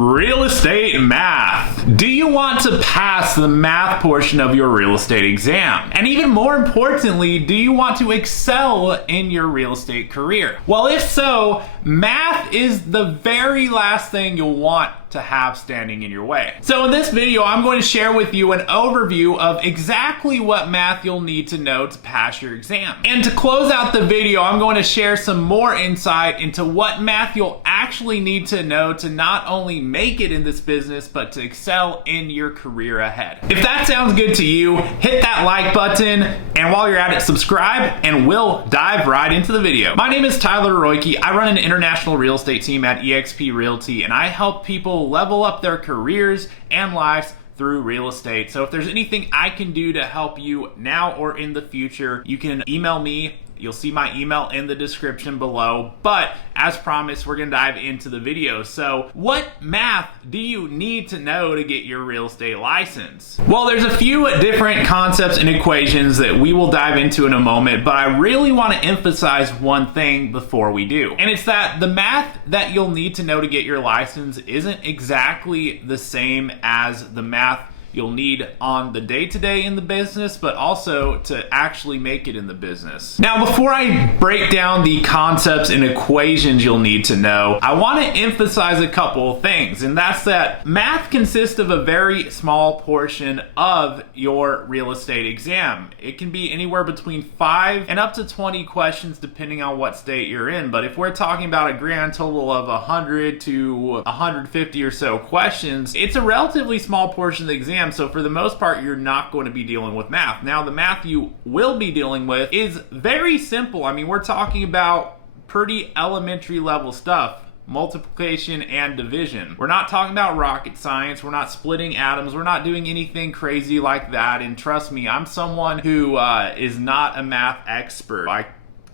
Real estate math. Do you want to pass the math portion of your real estate exam? And even more importantly, do you want to excel in your real estate career? Well, if so, math is the very last thing you'll want to have standing in your way. So in this video, I'm going to share with you an overview of exactly what math you'll need to know to pass your exam. And to close out the video, I'm going to share some more insight into what math you'll actually need to know to not only make it in this business, but to excel in your career ahead. If that sounds good to you, hit that like button, and while you're at it, subscribe, and we'll dive right into the video. My name is Tyler Roicki. I run an international real estate team at eXp Realty, and I help people level up their careers and lives through real estate. So if there's anything I can do to help you now or in the future, you can email me. You'll see my email in the description below. But as promised, we're gonna dive into the video. So what math do you need to know to get your real estate license? Well, there's a few different concepts and equations that we will dive into in a moment, but I really wanna emphasize one thing before we do. And it's that the math that you'll need to know to get your license isn't exactly the same as the math you'll need on the day-to-day in the business, but also to actually make it in the business. Now, before I break down the concepts and equations you'll need to know, I want to emphasize a couple of things, and that's that math consists of a very small portion of your real estate exam. It can be anywhere between 5 and up to 20 questions depending on what state you're in, but if we're talking about a grand total of 100 to 150 or so questions, it's a relatively small portion of the exam. So for the most part, you're not going to be dealing with math. Now, the math you will be dealing with is very simple. I mean, we're talking about pretty elementary level stuff. Multiplication and division. We're not talking about rocket science. We're not splitting atoms. We're not doing anything crazy like that. And trust me, I'm someone who is not a math expert. I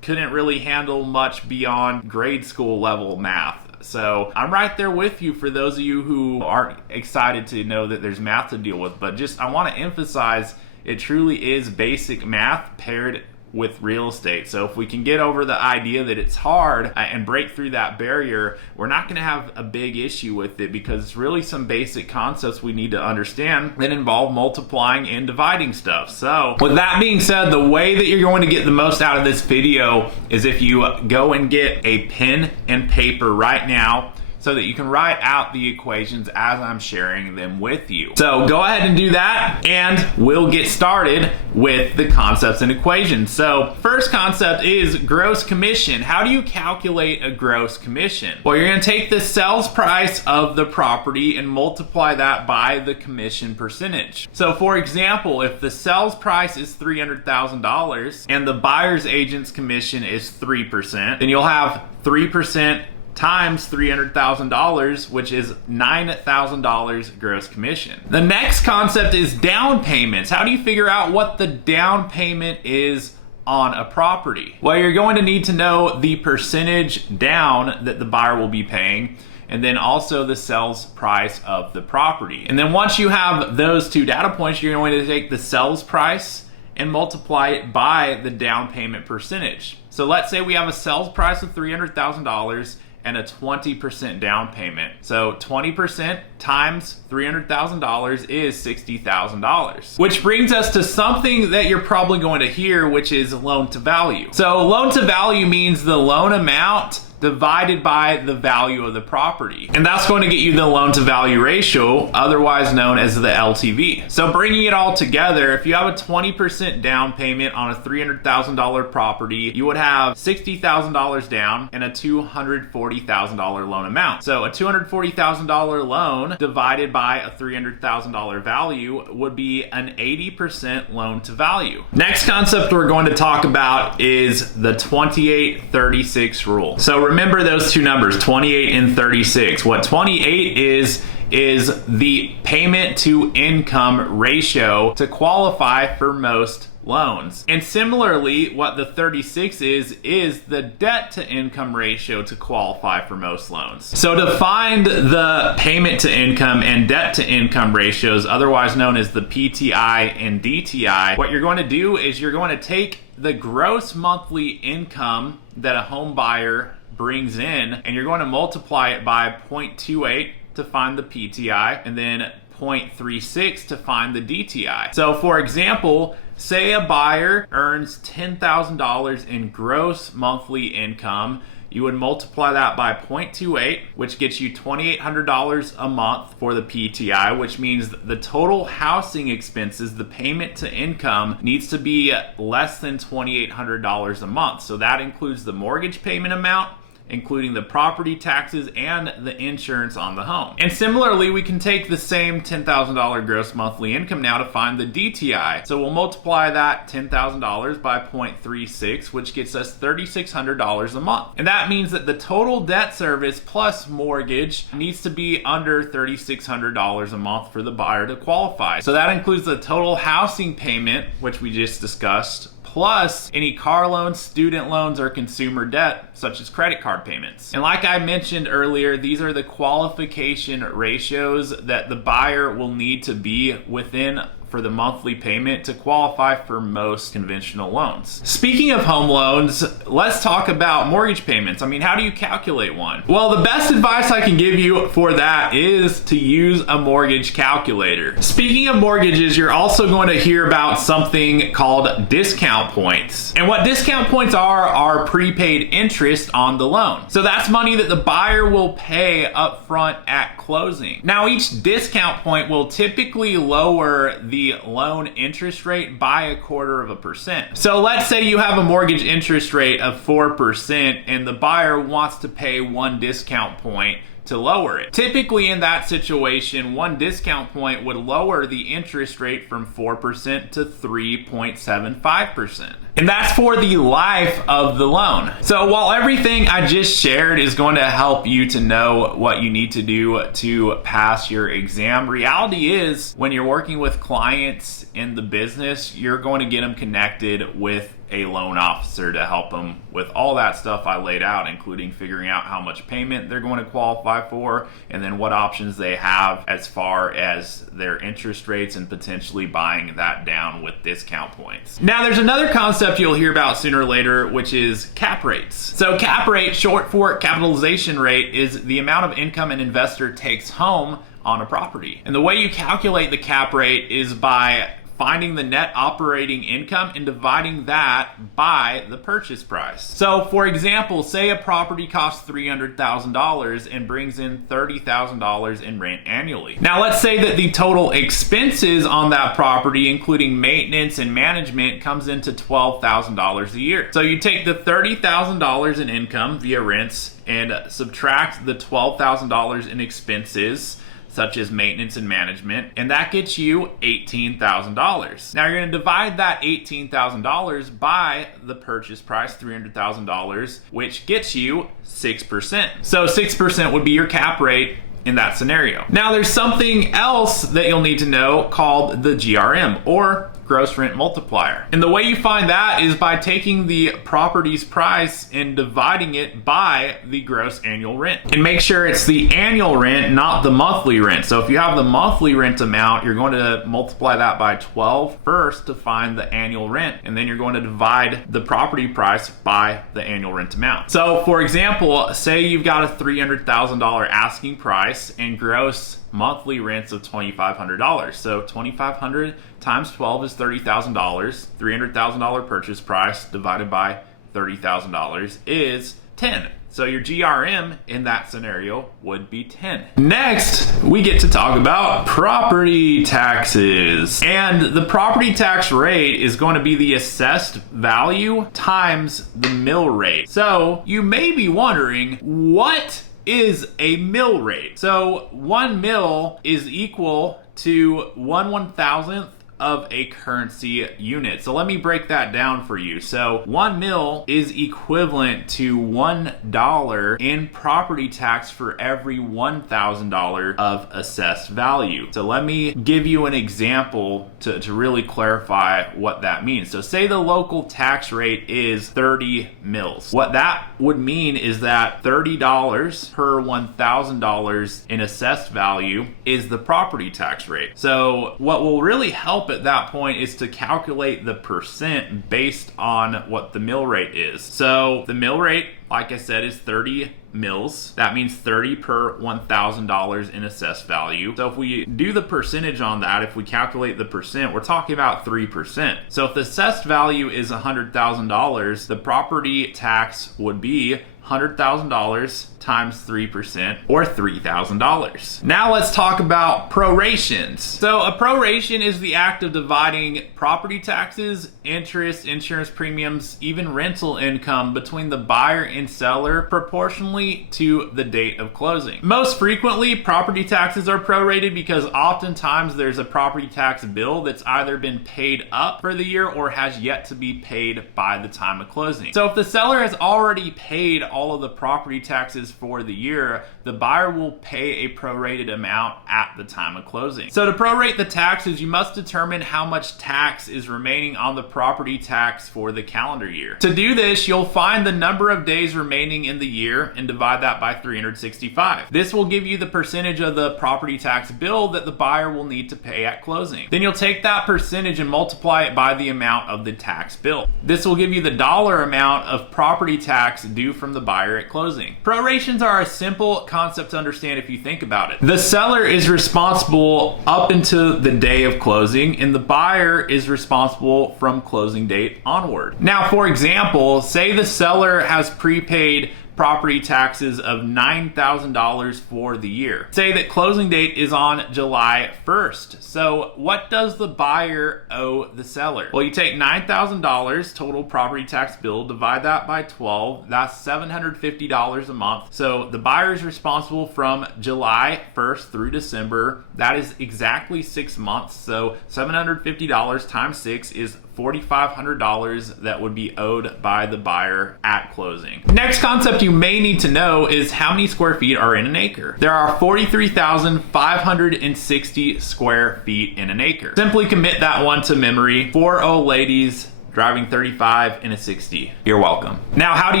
couldn't really handle much beyond grade school level math. So I'm right there with you for those of you who aren't excited to know that there's math to deal with. But just I want to emphasize it truly is basic math paired with real estate. So if we can get over the idea that it's hard and break through that barrier, we're not going to have a big issue with it because it's really some basic concepts we need to understand that involve multiplying and dividing stuff. So with that being said, the way that you're going to get the most out of this video is if you go and get a pen and paper right now, so that you can write out the equations as I'm sharing them with you. So go ahead and do that, and we'll get started with the concepts and equations. So first concept is gross commission. How do you calculate a gross commission? Well, you're gonna take the sales price of the property and multiply that by the commission percentage. So for example, if the sales price is $300,000 and the buyer's agent's commission is 3%, then you'll have 3% times $300,000, which is $9,000 gross commission. The next concept is down payments. How do you figure out what the down payment is on a property? Well, you're going to need to know the percentage down that the buyer will be paying, and then also the sales price of the property. And then once you have those two data points, you're going to take the sales price and multiply it by the down payment percentage. So let's say we have a sales price of $300,000 and a 20% down payment. So 20% times $300,000 is $60,000. Which brings us to something that you're probably going to hear, which is loan to value. So loan to value means the loan amount divided by the value of the property. And that's going to get you the loan to value ratio, otherwise known as the LTV. So bringing it all together, if you have a 20% down payment on a $300,000 property, you would have $60,000 down and a $240,000 loan amount. So a $240,000 loan divided by a $300,000 value would be an 80% loan to value. Next concept we're going to talk about is the 28-36 rule. So remember those two numbers, 28 and 36. What 28 is the payment to income ratio to qualify for most loans. And similarly, what the 36 is the debt to income ratio to qualify for most loans. So to find the payment to income and debt to income ratios, otherwise known as the PTI and DTI, what you're going to do is you're going to take the gross monthly income that a home buyer brings in, and you're going to multiply it by 0.28 to find the PTI, and then 0.36 to find the DTI. So for example, say a buyer earns $10,000 in gross monthly income. You would multiply that by 0.28, which gets you $2,800 a month for the PTI, which means the total housing expenses, the payment to income, needs to be less than $2,800 a month. So that includes the mortgage payment amount, including the property taxes and the insurance on the home. And similarly, we can take the same $10,000 gross monthly income now to find the DTI. So we'll multiply that $10,000 by 0.36, which gets us $3,600 a month. And that means that the total debt service plus mortgage needs to be under $3,600 a month for the buyer to qualify. So that includes the total housing payment, which we just discussed, plus any car loans, student loans, or consumer debt, such as credit card payments. And like I mentioned earlier, these are the qualification ratios that the buyer will need to be within for the monthly payment to qualify for most conventional loans. Speaking of home loans, let's talk about mortgage payments. I mean, how do you calculate one? Well, the best advice I can give you for that is to use a mortgage calculator. Speaking of mortgages, you're also going to hear about something called discount points. And what discount points are prepaid interest on the loan. So that's money that the buyer will pay up front at closing. Now, each discount point will typically lower the loan interest rate by 0.25%. So let's say you have a mortgage interest rate of 4% and the buyer wants to pay 1 discount point to lower it. Typically in that situation, 1 discount point would lower the interest rate from 4% to 3.75%. And that's for the life of the loan. So while everything I just shared is going to help you to know what you need to do to pass your exam, reality is when you're working with clients in the business, you're going to get them connected with a loan officer to help them with all that stuff I laid out, including figuring out how much payment they're going to qualify for, and then what options they have as far as their interest rates and potentially buying that down with discount points. Now, there's another concept you'll hear about sooner or later, which is cap rates. So cap rate, short for capitalization rate, is the amount of income an investor takes home on a property. And the way you calculate the cap rate is by finding the net operating income and dividing that by the purchase price. So for example, say a property costs $300,000 and brings in $30,000 in rent annually. Now let's say that the total expenses on that property, including maintenance and management, comes into $12,000 a year. So you take the $30,000 in income via rents and subtract the $12,000 in expenses, such as maintenance and management, and that gets you $18,000. Now you're going to divide that $18,000 by the purchase price, $300,000, which gets you 6%. So 6% would be your cap rate in that scenario. Now there's something else that you'll need to know called the GRM, or gross rent multiplier. And the way you find that is by taking the property's price and dividing it by the gross annual rent. And make sure it's the annual rent, not the monthly rent. So if you have the monthly rent amount, you're going to multiply that by 12 first to find the annual rent. And then you're going to divide the property price by the annual rent amount. So for example, say you've got a $300,000 asking price and gross monthly rents of $2,500. So $2,500 times 12 is $30,000. $300,000 purchase price divided by $30,000 is 10. So your GRM in that scenario would be 10. Next, we get to talk about property taxes. And the property tax rate is going to be the assessed value times the mill rate. So you may be wondering, what is a mill rate? So 1 mill is equal to 1/1000th of a currency unit. So let me break that down for you. So 1 mil is equivalent to $1 in property tax for every $1,000 of assessed value. So let me give you an example to really clarify what that means. So say the local tax rate is 30 mils. What that would mean is that $30 per $1,000 in assessed value is the property tax rate. So what will really help help at that point is to calculate the percent based on what the mill rate is. So the mill rate, like I said, is 30 mills. That means 30 per $1,000 in assessed value. So if we do the percentage on that, if we calculate the percent, we're talking about 3%. So if the assessed value is $100,000, the property tax would be $100,000 times 3%, or $3,000. Now let's talk about prorations. So a proration is the act of dividing property taxes, interest, insurance premiums, even rental income between the buyer and seller proportionally to the date of closing. Most frequently, property taxes are prorated because oftentimes there's a property tax bill that's either been paid up for the year or has yet to be paid by the time of closing. So if the seller has already paid all of the property taxes for the year, the buyer will pay a prorated amount at the time of closing. So to prorate the taxes, you must determine how much tax is remaining on the property tax for the calendar year. To do this, you'll find the number of days remaining in the year and divide that by 365. This will give you the percentage of the property tax bill that the buyer will need to pay at closing. Then you'll take that percentage and multiply it by the amount of the tax bill. This will give you the dollar amount of property tax due from the buyer at closing. Prorations are a simple concept to understand if you think about it. The seller is responsible up until the day of closing, and the buyer is responsible from closing date onward. Now, for example, say the seller has prepaid property taxes of $9,000 for the year. Say that closing date is on July 1st. So what does the buyer owe the seller? Well, you take $9,000 total property tax bill, divide that by 12, that's $750 a month. So the buyer is responsible from July 1st through December. That is exactly 6 months. So $750 times 6 is $4,500 that would be owed by the buyer at closing. Next concept you may need to know is how many square feet are in an acre. There are 43,560 square feet in an acre. Simply commit that one to memory. 4 old ladies driving 35 in a 60. You're welcome. Now, how do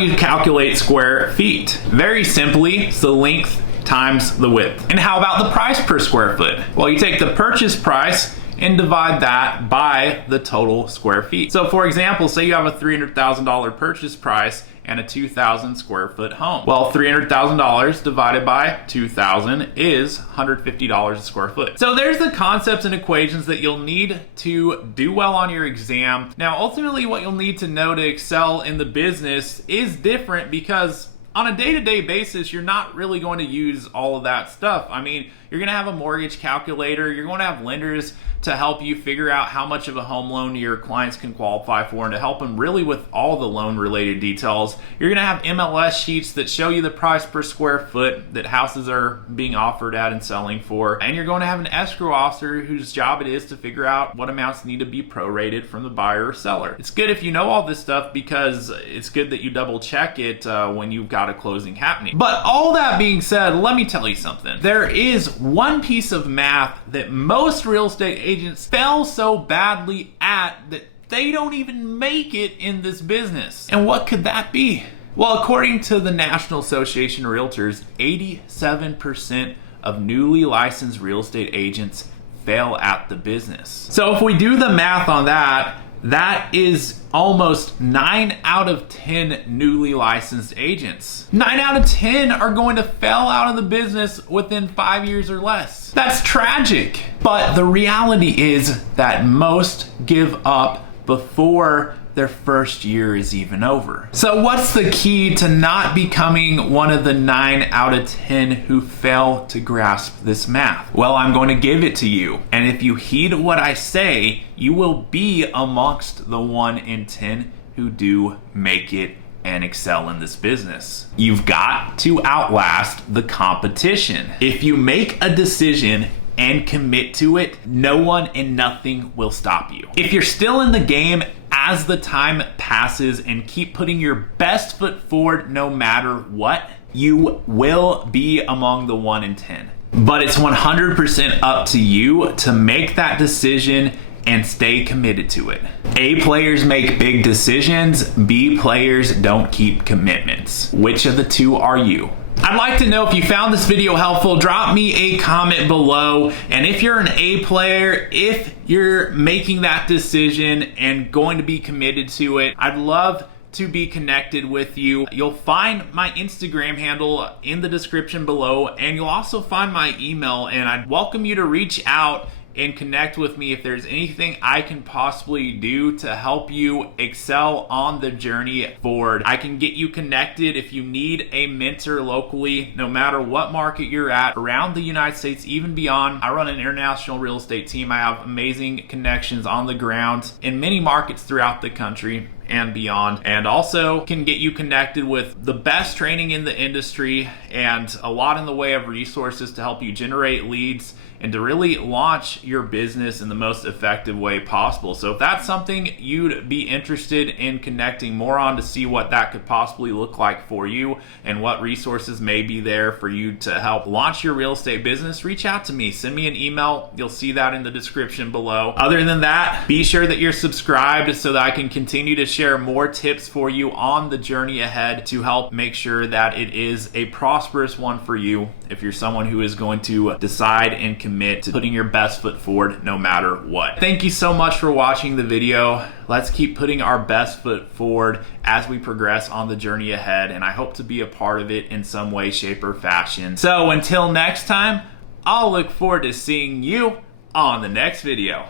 you calculate square feet? Very simply, it's the length times the width. And how about the price per square foot? Well, you take the purchase price and divide that by the total square feet. So for example, say you have a $300,000 purchase price and a 2,000 square foot home. Well, $300,000 divided by 2,000 is $150 a square foot. So there's the concepts and equations that you'll need to do well on your exam. Now, ultimately what you'll need to know to excel in the business is different because on a day-to-day basis, you're not really going to use all of that stuff. I mean, you're gonna have a mortgage calculator, you're going to have lenders to help you figure out how much of a home loan your clients can qualify for and to help them really with all the loan related details. You're going to have MLS sheets that show you the price per square foot that houses are being offered at and selling for. And you're going to have an escrow officer whose job it is to figure out what amounts need to be prorated from the buyer or seller. It's good if you know all this stuff because it's good that you double check it when you've got a closing happening. But all that being said, let me tell you something. There is one piece of math that most real estate agents fail so badly at that they don't even make it in this business. And what could that be? Well, according to the National Association of Realtors, 87% of newly licensed real estate agents fail at the business. So if we do the math on that, that is almost 9 out of 10 newly licensed agents. 9 out of 10 are going to fail out of the business within 5 years or less. That's tragic. But the reality is that most give up before their first year is even over. So what's the key to not becoming one of the 9 out of 10 who fail to grasp this math? Well, I'm going to give it to you. And if you heed what I say, you will be amongst the 1 in 10 who do make it and excel in this business. You've got to outlast the competition. If you make a decision and commit to it, no one and nothing will stop you. If you're still in the game as the time passes and keep putting your best foot forward no matter what, you will be among the 1 in 10. But it's 100% up to you to make that decision and stay committed to it. A players make big decisions, B players don't keep commitments. Which of the two are you? I'd like to know if you found this video helpful. Drop me a comment below. And if you're an A player, if you're making that decision and going to be committed to it, I'd love to be connected with you. You'll find my Instagram handle in the description below, and you'll also find my email, and I'd welcome you to reach out and connect with me if there's anything I can possibly do to help you excel on the journey forward. I can get you connected if you need a mentor locally, no matter what market you're at, around the United States, even beyond. I run an international real estate team. I have amazing connections on the ground in many markets throughout the country and beyond, and also can get you connected with the best training in the industry and a lot in the way of resources to help you generate leads and to really launch your business in the most effective way possible. So if that's something you'd be interested in connecting more on to see what that could possibly look like for you and what resources may be there for you to help launch your real estate business, reach out to me. Send me an email. You'll see that in the description below. Other than that, be sure that you're subscribed so that I can continue to share more tips for you on the journey ahead to help make sure that it is a prosperous one for you if you're someone who is going to decide and commit to putting your best foot forward no matter what. Thank you so much for watching the video. Let's keep putting our best foot forward as we progress on the journey ahead, and I hope to be a part of it in some way, shape, or fashion. So until next time, I'll look forward to seeing you on the next video.